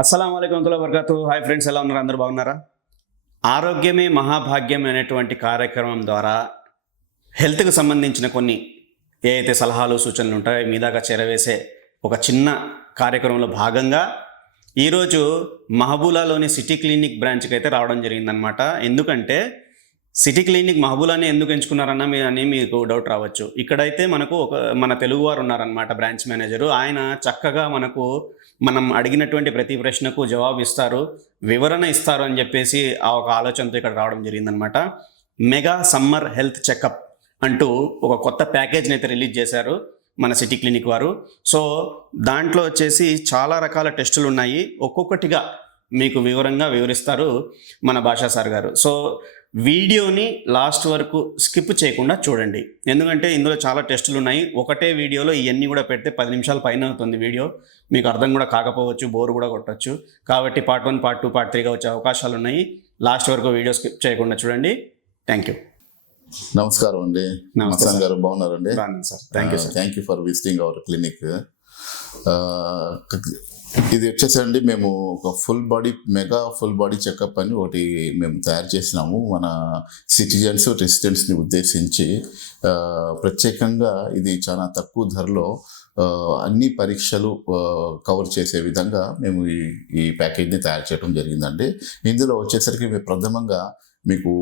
అస్సలం అయికం వరకతు. Hi friends, ఎలా ఉన్నారు? అందరూ బాగున్నారా? ఆరోగ్యమే మహాభాగ్యం అనేటువంటి కార్యక్రమం ద్వారా హెల్త్కి సంబంధించిన కొన్ని ఏదైతే సలహాలు సూచనలు ఉంటాయో మీ దాకా చేరవేసే ఒక చిన్న కార్యక్రమంలో భాగంగా ఈరోజు మహబూలాలోని సిటీ క్లినిక్ బ్రాంచ్కి అయితే రావడం జరిగిందనమాట. ఎందుకంటే సిటీ క్లినిక్ మహబూలాని ఎందుకు ఎంచుకున్నారన్న అని మీకు డౌట్ రావచ్చు. ఇక్కడైతే మనకు మన తెలుగువారు ఉన్నారనమాట, బ్రాంచ్ మేనేజరు. ఆయన చక్కగా మనం అడిగినటువంటి ప్రతి ప్రశ్నకు జవాబు ఇస్తారు, వివరణ ఇస్తారు అని చెప్పేసి ఆ ఒక ఆలోచనతో ఇక్కడ రావడం జరిగిందనమాట. మెగా సమ్మర్ హెల్త్ చెకప్ అంటూ ఒక కొత్త ప్యాకేజ్ని అయితే రిలీజ్ చేశారు మన సిటీ క్లినిక్ వారు. సో దాంట్లో వచ్చేసి చాలా రకాల టెస్టులు ఉన్నాయి. ఒక్కొక్కటిగా మీకు వివరంగా వివరిస్తారు మన భాషా సార్ గారు. సో వీడియోని లాస్ట్ వరకు స్కిప్ చేయకుండా చూడండి, ఎందుకంటే ఇందులో చాలా టెస్టులు ఉన్నాయి. ఒకటే వీడియోలో ఇవన్నీ కూడా పెడితే 10 నిమిషాల పైన అవుతుంది వీడియో. మీకు అర్థం కూడా కాకపోవచ్చు, బోర్ కూడా కొట్టచ్చు. కాబట్టి పార్ట్ 1, పార్ట్ 2, పార్ట్ 3గా వచ్చే అవకాశాలు ఉన్నాయి. లాస్ట్ వరకు వీడియో స్కిప్ చేయకుండా చూడండి. Thank you. నమస్కారం అండి. మస్తాన్ గారు బాగున్నారండి? Sir, thank you. Thank you for visiting our clinic. ఇది వచ్చేసండి, మేము ఒక మెగా ఫుల్ బాడీ చెకప్ అని ఒకటి మేము తయారు చేసినాము మన సిటిజన్స్ రెసిడెంట్స్ని ఉద్దేశించి. ప్రత్యేకంగా ఇది చాలా తక్కువ ధరలో అన్ని పరీక్షలు కవర్ చేసే విధంగా మేము ఈ ప్యాకేజ్ని తయారు చేయడం జరిగిందండి. ఇందులో వచ్చేసరికి మేము ప్రథమంగా మీకు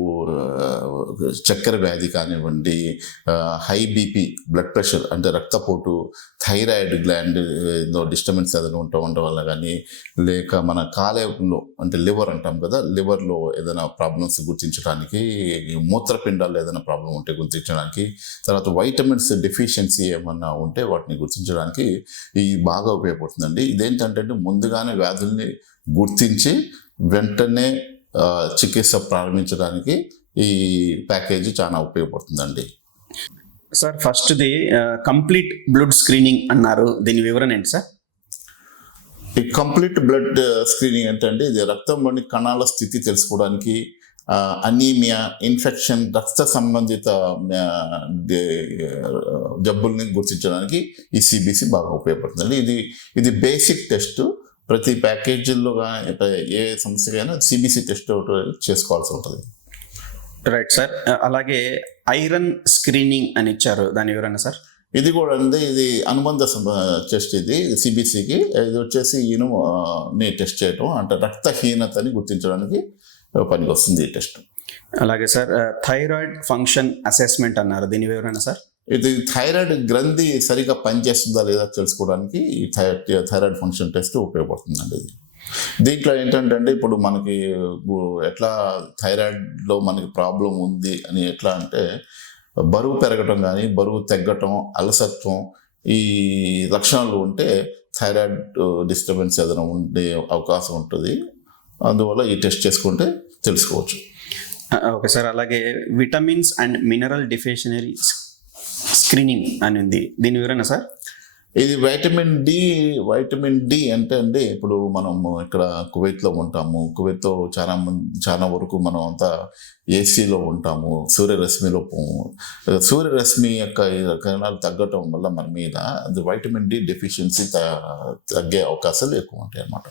చక్కెర వ్యాధి కానివ్వండి, హై బీపీ, బ్లడ్ ప్రెషర్ అంటే రక్తపోటు, థైరాయిడ్ గ్లాండ్లో డిస్టర్బెన్స్ ఏదైనా ఉండడం వల్ల కానీ, లేక మన కాలేయంలో అంటే లివర్ అంటాం కదా, లివర్లో ఏదైనా ప్రాబ్లమ్స్ గుర్తించడానికి, మూత్రపిండాల్లో ఏదైనా ప్రాబ్లం ఉంటే గుర్తించడానికి, తర్వాత వైటమిన్స్ డెఫిషియన్సీ ఏమన్నా ఉంటే వాటిని గుర్తించడానికి ఇది బాగా ఉపయోగపడుతుందండి. ఇదేంటంటే ముందుగానే వ్యాధుల్ని గుర్తించి వెంటనే చికిత్స ప్రారంభించడానికి ఈ ప్యాకేజీ చాలా ఉపయోగపడుతుందండి. సార్, ఫస్ట్ది కంప్లీట్ బ్లడ్ స్క్రీనింగ్ అన్నారు, దీని వివరణ ఏంటి సార్? ఈ కంప్లీట్ బ్లడ్ స్క్రీనింగ్ ఏంటంటే ఇది రక్తంలోని కణాల స్థితి తెలుసుకోవడానికి, అనీమియా, ఇన్ఫెక్షన్, రక్త సంబంధిత జబ్బుల్ని గుర్తించడానికి ఈ సిబిసి బాగా ఉపయోగపడుతుందండి. ఇది బేసిక్ టెస్ట్. ప్రతి ప్యాకేజీల్లో కానీ ఏ సమస్యకైనా సిబిసి టెస్ట్ చేసుకోవాల్సి ఉంటుంది. Right sir. అలాగే ఐరన్ స్క్రీనింగ్ అని ఇచ్చారు, దాని వివరణ సార్? ఇది కూడా అండి, ఇది అనుబంధ టెస్ట్. ఇది సిబిసికి ఇది వచ్చేసి ఇనుముని టెస్ట్ చేయటం, అంటే రక్తహీనతని గుర్తించడానికి పనికి వస్తుంది ఈ టెస్ట్. అలాగే సార్, థైరాయిడ్ ఫంక్షన్ అసెస్మెంట్ అన్నారు, దీని వివరణ సార్? ఇది థైరాయిడ్ గ్రంథి సరిగా పనిచేస్తుందా లేదా తెలుసుకోవడానికి ఈ థైరాయిడ్ ఫంక్షన్ టెస్ట్ ఉపయోగపడుతుందండి. ఇది దీంట్లో ఏంటంటే ఇప్పుడు మనకి ఎట్లా థైరాయిడ్లో మనకి ప్రాబ్లం ఉంది అని ఎట్లా అంటే, బరువు పెరగటం కానీ, బరువు తగ్గటం, అలసత్వం, ఈ లక్షణాలు ఉంటే థైరాయిడ్ డిస్టర్బెన్స్ ఏదైనా ఉండే అవకాశం ఉంటుంది. అందువల్ల ఈ టెస్ట్ చేసుకుంటే తెలుసుకోవచ్చు. Okay sir. అలాగే విటమిన్స్ అండ్ మినరల్ డెఫిషియరీ స్క్రీనింగ్ అని ఉంది, దీని వివరణ సార్? ఇది వైటమిన్ డి అంటే అండి, ఇప్పుడు మనము ఇక్కడ కువైట్లో ఉంటాము. కువైత్లో చాలా వరకు మనం అంతా ఏసీలో ఉంటాము, సూర్యరశ్మిలో పోము. సూర్యరశ్మి యొక్క కిరణాలు తగ్గటం వల్ల మన మీద అది వైటమిన్ డి డెఫిషియన్సీ తగ్గే అవకాశాలు ఎక్కువ ఉంటాయి అన్నమాట.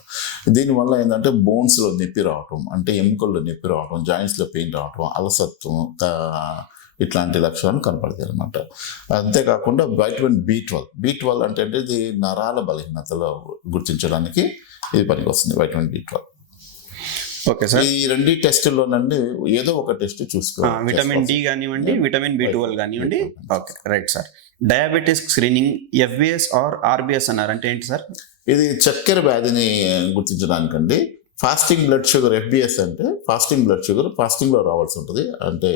దీనివల్ల ఏంటంటే బోన్స్లో నొప్పి రావటం, అంటే ఎముకల్లో నొప్పి రావటం, జాయింట్స్లో పెయిన్ రావటం, అలసత్వం, ఇట్లాంటి లక్షణాలు కనపడతాయి అనమాట. అంతేకాకుండా వైటమిన్ బి12 అంటే ఇది నరాల బలహీనతలో గుర్తించడానికి ఇది పనికి వస్తుంది, వైటమిన్ బి12. Okay sir. ఈ రెండు టెస్టుల్లోనండి ఏదో ఒక టెస్ట్ చూసుకోవాలి. విటమిన్ డి కానివ్వండి, విటమిన్ బి12 కానివ్వండి. Okay, right sir. Diabetes screening FBS or RBS అన్నారు, అంటే ఏంటి సార్? ఇది చక్కెర వ్యాధిని గుర్తించడానికండి. ఫాస్టింగ్ బ్లడ్ షుగర్, ఎఫ్బిఎస్ అంటే ఫాస్టింగ్ బ్లడ్ షుగర్, ఫాస్టింగ్లో రావాల్సి ఉంటుంది. అంటే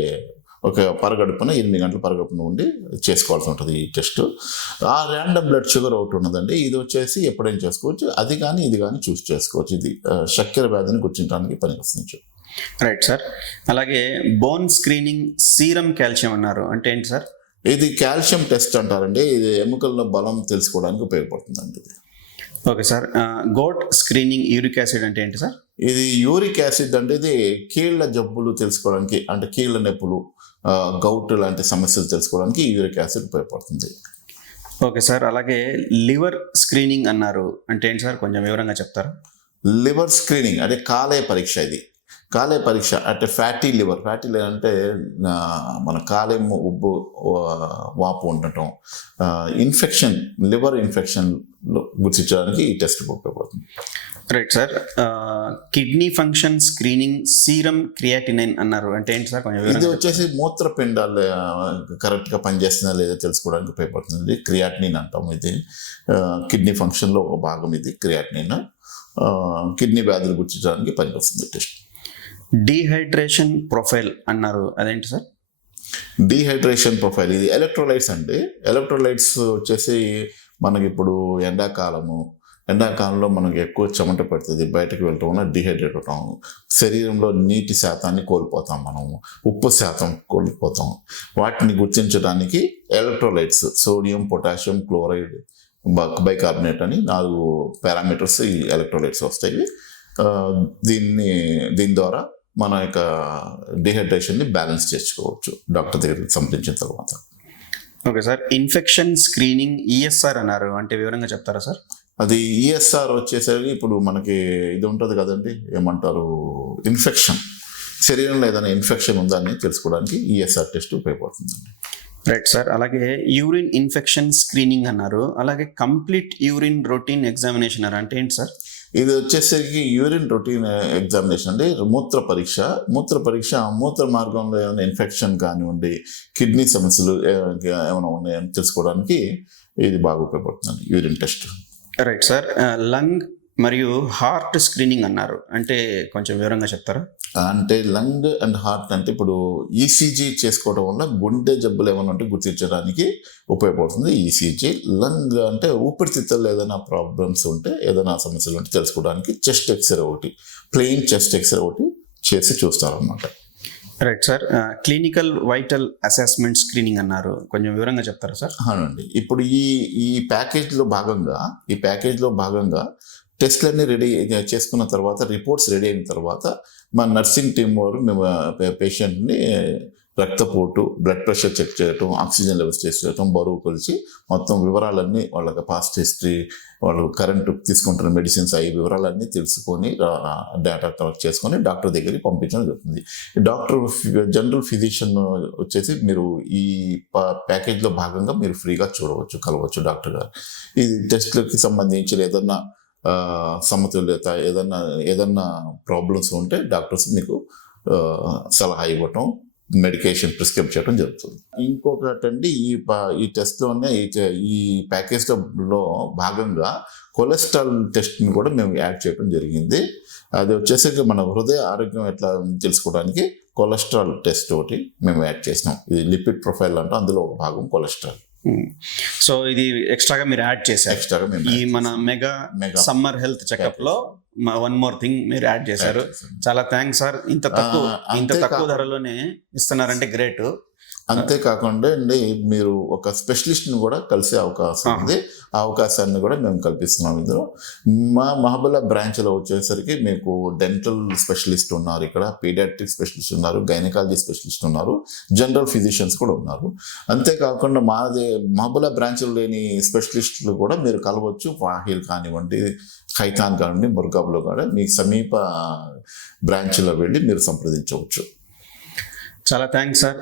ఒక పరగడుపున 8 గంటల పరగడుపున ఉండి చేసుకోవాల్సి ఉంటుంది ఈ టెస్ట్. ఆ ర్యాండమ్ బ్లడ్ షుగర్ ఒకటి ఉన్నదండి, ఇది వచ్చేసి ఎప్పుడైనా చేసుకోవచ్చు. అది కానీ ఇది కానీ చూస్ చేసుకోవచ్చు. ఇది చక్కెర వ్యాధిని గుర్తించడానికి పనికి వస్తుంది. Right sir. అలాగే బోన్ స్క్రీనింగ్ సీరం కాల్షియం అన్నారు, అంటే ఏంటి సార్? ఇది కాల్షియం టెస్ట్ అంటారండి. ఇది ఎముకల్లో బలం తెలుసుకోవడానికి ఉపయోగపడుతుందండి. Okay sir. Gout screening uric acid అంటే ఏంటి సార్? ఇది యూరిక్ యాసిడ్ అంటే ఇది కీళ్ళ జబ్బులు తెలుసుకోవడానికి, అంటే కీళ్ళ నొప్పులు, గౌట్ లాంటి సమస్యలు తెలుసుకోవడానికి యూరిక్ యాసిడ్ ఉపయోగపడుతుంది. Okay sir. అలాగే లివర్ స్క్రీనింగ్ అన్నారు, అంటే ఏంటి సార్, కొంచెం వివరంగా చెప్తారా? లివర్ స్క్రీనింగ్ అంటే కాలేయ పరీక్ష. ఇది కాలేయ పరీక్ష అంటే ఫ్యాటీ లివర్ అంటే మన కాలేయం ఉబ్బు వాపు ఉండటం, ఇన్ఫెక్షన్, లివర్ ఇన్ఫెక్షన్ గుర్తించడానికి ఈ టెస్ట్ ఉపయోగపడుతుంది. Right sir. Kidney function screening, serum creatinine అన్నారు, అంటే ఏంటి సార్ కొంచెం ఇది వివరంగా వచ్చేసి మూత్రపిండాలు కరెక్ట్గా పనిచేస్తుందా లేదా తెలుసుకోవడానికి ఉపయోగపడుతుంది. క్రియాటినిన్ అంటాం. ఇది కిడ్నీ ఫంక్షన్లో ఒక భాగం. ఇది క్రియాటినిన్ కిడ్నీ వ్యాధులు గుర్తించడానికి పనికొస్తుంది టెస్ట్. డీహైడ్రేషన్ ప్రొఫైల్ అన్నారు, అదేంటి సార్? డీహైడ్రేషన్ ప్రొఫైల్ ఇది ఎలక్ట్రోలైట్స్ అండి. ఎలక్ట్రోలైట్స్ వచ్చేసి మనకి ఇప్పుడు ఎండాకాలంలో మనకి ఎక్కువ చెమట పడుతుంది, బయటకు వెళ్ళటం వల్ల డిహైడ్రేట్ అవటం, శరీరంలో నీటి శాతాన్ని కోల్పోతాం, మనము ఉప్పు శాతం కోల్పోతాం. వాటిని గుర్తించడానికి electrolytes sodium, potassium, chloride, bicarbonate అని 4 పారామీటర్స్ ఈ ఎలక్ట్రోలైట్స్ వస్తాయి. దీని ద్వారా మన యొక్క డిహైడ్రేషన్ని బ్యాలెన్స్ చేసుకోవచ్చు డాక్టర్ దగ్గరికి సంప్రదించిన తర్వాత. Okay sir. Infection screening ESR అన్నారు, అంటే వివరంగా చెప్తారా సార్? అది ఈఎస్ఆర్ వచ్చేసరికి ఇప్పుడు మనకి ఇది ఉంటుంది కదండి, ఏమంటారు, ఇన్ఫెక్షన్, శరీరంలో ఏదైనా ఇన్ఫెక్షన్ ఉందా అని తెలుసుకోవడానికి ఈఎస్ఆర్ టెస్ట్ ఉపయోగపడుతుందండి. Right sir. అలాగే యూరిన్ ఇన్ఫెక్షన్ స్క్రీనింగ్ అన్నారు, అలాగే కంప్లీట్ యూరిన్ రొటీన్ ఎగ్జామినేషన్ అన్నారు, అంటే ఏంటి సార్? ఇది వచ్చేసరికి యూరిన్ రొటీన్ ఎగ్జామినేషన్ అండి. మూత్ర పరీక్ష మూత్ర మార్గంలో ఏమైనా ఇన్ఫెక్షన్ కానివ్వండి, కిడ్నీ సమస్యలు ఏమైనా ఉన్నాయని తెలుసుకోవడానికి ఇది బాగా ఉపయోగపడుతుందండి urine test. Right sir. Lung మరియు హార్ట్ స్క్రీనింగ్ అన్నారు, అంటే కొంచెం వివరంగా చెప్తారా? అంటే లంగ్ అండ్ హార్ట్ అంటే ఇప్పుడు ఈసీజీ చేసుకోవడం వల్ల గుండె జబ్బులు ఏమైనా ఉంటే గుర్తించడానికి ఉపయోగపడుతుంది ఈసీజీ. లంగ్ అంటే ఊపిరితిత్తుల్లో ఏదైనా ప్రాబ్లమ్స్ ఉంటే, ఏదైనా సమస్యలు ఉంటే తెలుసుకోవడానికి చెస్ట్ ఎక్స్రే ఒకటి, ప్లెయిన్ చెస్ట్ ఎక్స్రే ఒకటి చేసి చూస్తారన్నమాట. Right sir. Clinical vital assessment screening అన్నారు, కొంచెం వివరంగా చెప్తారా సార్? అవునండి. ఇప్పుడు ఈ ప్యాకేజ్లో భాగంగా టెస్ట్లన్నీ రెడీ చేసుకున్న తర్వాత, రిపోర్ట్స్ రెడీ అయిన తర్వాత మా నర్సింగ్ టీం వారు మేము పేషెంట్ని రక్తపోటు, బ్లడ్ ప్రెషర్ చెక్ చేయటం, ఆక్సిజన్ లెవెల్స్ టెస్ట్ చేయటం, బరువు కొలిచి మొత్తం వివరాలన్నీ, వాళ్ళకి పాస్ట్ హిస్టరీ, వాళ్ళు కరెంటు తీసుకుంటున్న మెడిసిన్స్, అవి వివరాలన్నీ తెలుసుకొని డేటా కలెక్ట్ చేసుకొని డాక్టర్ దగ్గరికి పంపించడం జరుగుతుంది. జనరల్ ఫిజిషియన్ వచ్చేసి మీరు ఈ ప్యాకేజ్లో భాగంగా మీరు ఫ్రీగా కలవచ్చు డాక్టర్ గారు. ఈ టెస్ట్లకి సంబంధించి ఏదన్నా సమతుల్యత, ఏదన్నా ప్రాబ్లమ్స్ ఉంటే డాక్టర్స్ మీకు సలహా ఇవ్వటం, మెడికేషన్ ప్రిస్క్రైబ్ చేయడం జరుగుతుంది. ఇంకొకటండి, ఈ టెస్ట్లోనే ఈ ప్యాకేజ్లో భాగంగా కొలెస్ట్రాల్ టెస్ట్ని కూడా మేము యాడ్ చేయడం జరిగింది. అది వచ్చేసరికి మన హృదయ ఆరోగ్యం ఎట్లా తెలుసుకోవడానికి కొలెస్ట్రాల్ టెస్ట్ ఒకటి మేము యాడ్ చేసినాం. ఇది లిపిడ్ ప్రొఫైల్ అంటే అందులో ఒక భాగం కొలెస్ట్రాల్. సో ఇది ఎక్స్ట్రాగా మీరు యాడ్ చేశారు. ఈ మన మెగా సమ్మర్ హెల్త్ చెకప్ లో వన్ మోర్ థింగ్ మీరు యాడ్ చేశారు. చాలా థ్యాంక్స్ సార్. ఇంత తక్కువ ధరలోనే ఇస్తున్నారంటే గ్రేట్. అంతేకాకుండా అండి, మీరు ఒక స్పెషలిస్ట్ని కూడా కలిసే అవకాశం ఉంది. ఆ అవకాశాన్ని కూడా మేము కల్పిస్తున్నాం. ఇందులో మా మహబూలా బ్రాంచ్లో వచ్చేసరికి మీకు డెంటల్ స్పెషలిస్ట్ ఉన్నారు, ఇక్కడ పీడియాట్రిక్ స్పెషలిస్ట్ ఉన్నారు, గైనకాలజీ స్పెషలిస్ట్ ఉన్నారు, జనరల్ ఫిజిషియన్స్ కూడా ఉన్నారు. అంతేకాకుండా మహబూలా బ్రాంచ్లో లేని స్పెషలిస్టులు కూడా మీరు కలవచ్చు. వాహిల్ కానివ్వండి, ఖైతాన్ కానివ్వండి, ముర్గాబ్లో కూడా మీ సమీప బ్రాంచ్లో వెళ్ళి మీరు సంప్రదించవచ్చు. చాలా థ్యాంక్స్ సార్.